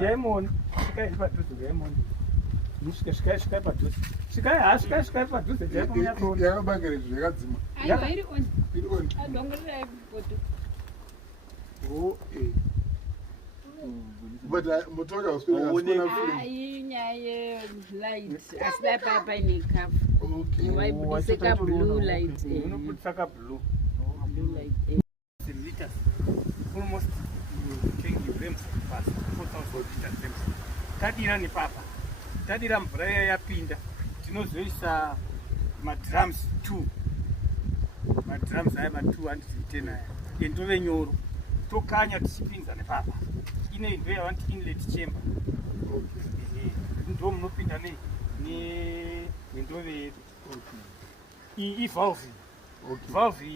Lemon, sky padhuze lemon. Sky padhuze. Sky padhuze lemon yako. Yakabangere zvakadzima. Aiwa iri on. Iri on. Adongorera poto. Oh eh. But motoka usipenda nyaya light. Asida papa ine cup. Okay. Waibudise ka blue light. Unoputsa ka blue. Blue light. Liters. Almost you rems fast. 4,000 liters. Tadira ni papa. Tadira mvura yapinda. Tinozoisa madrums 2. Madrums aya ma210 aya. Endove nyoro. Tokanya tichipinza nepapa. Ine ndo yavanti inlet chamber. Okay. Ndo munopinda nendove yedu. Okay. Valve. Okay. Valve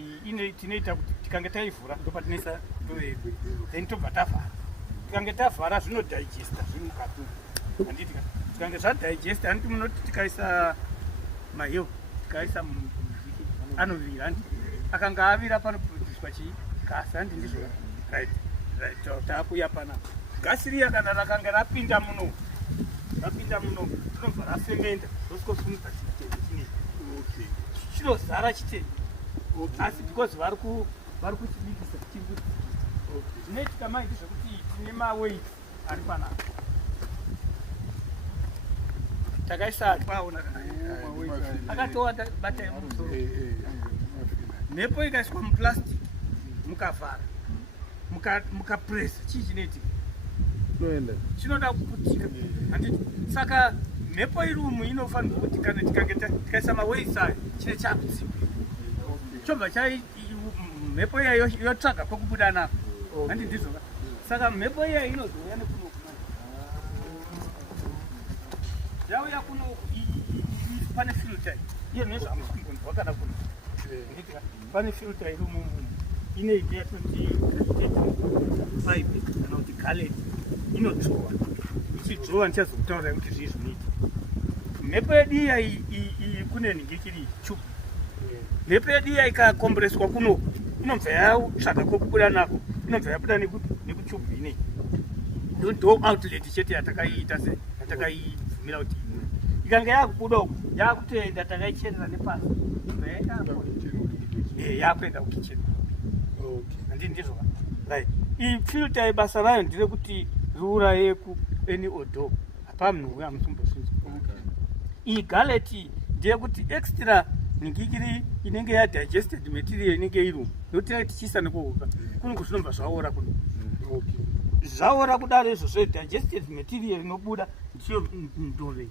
tinoita kuti tikange taivhura ndo patinoisa ndove yedu. Then tobva tavhara. Tikange tavhara zvinodigesta zviri mukati. Handiti tikange zvadigesta handiti munoti tikaisa maheu tikaisa anovira handi akanga avira panoproducwa chigasi handi ndizvo right takuya pana gasi riya kana rakanga rapinda muno tinobva rafemenda rosikosunisa chitende chinei chinozara chitende asi because vari kuchibikisa zvinoitika mai ndizvokuti tine maweight ari panapa takaisa kwaona akatowanda batai mumusoro mhepo ikaiswa muplastic mukavhara mukapresa chii chinoitika chinoda kuputika handiti saka mhepo iri umu inofanirwa kuti kana tikange tikaisa maweights ayo chine chakutsiva chobva mhepo iya yotsvaga kwekubuda napo handi ndizvoka saka mhepo iya inozouya nekuno yauya kuno pane filter iyo nezvamukumbonzwa kana kuno pane filter iri mumu ine idea 25 kana kuti gallon inodzowa ichidzowa ndichazokutaura kuti zvii zvinoita mhepo yedu iya kune ningikiri chubu mhepo yedu iya ikakomboreswa kuno inobva yatsvaga kwekubuda nako inobva yabuda nekuchubu inei ndo outlet chete yatakaiita yatakaibvumira kuti ikange yakubuda uku yakutoenda takaicherera nepasi yakuenda kukicheni handii ndizvo right ifilter basa rayo nderekuti riuraye kuany odo hapamunhu amusimbosvinzwa iyi galeti ndeyekuti extra ningikiri inenge yadigested material inenge irumu nokuti tichiisa nekuhuka kunenge zvinobva zvaora kuno zvaora kudaro izvozvo digested material inobuda ndiyo ndove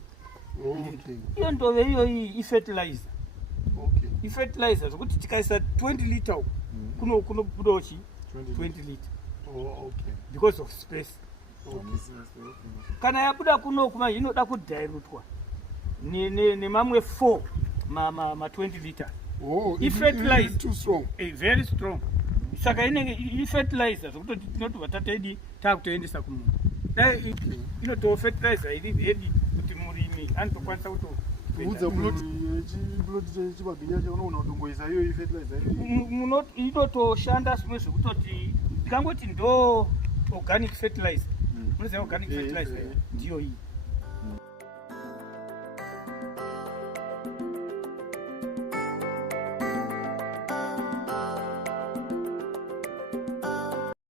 iyo ndove iyoyi ifetilizer ifetilizer zvokuti tikaisa 20 liter kunobudawo chi 20 liter because of space kana yabuda kuno kuma inoda kudhirutwa nemamwe 4 ma20 liter ifetilizer too strong very strong saka inenge ifetilizer zvokuti tinotobva tataidi takutoendesa kumunhu dai inotowo fertilizer iri ready kuti murimi anotokwanisa kuudza plot chibaginya chaunoona kutongoisa iyo fertilizer inotoshanda zvimwe zvekutoti tikangoti ndo organic fertilizer munoziva organic fertilizer ndiyo iyi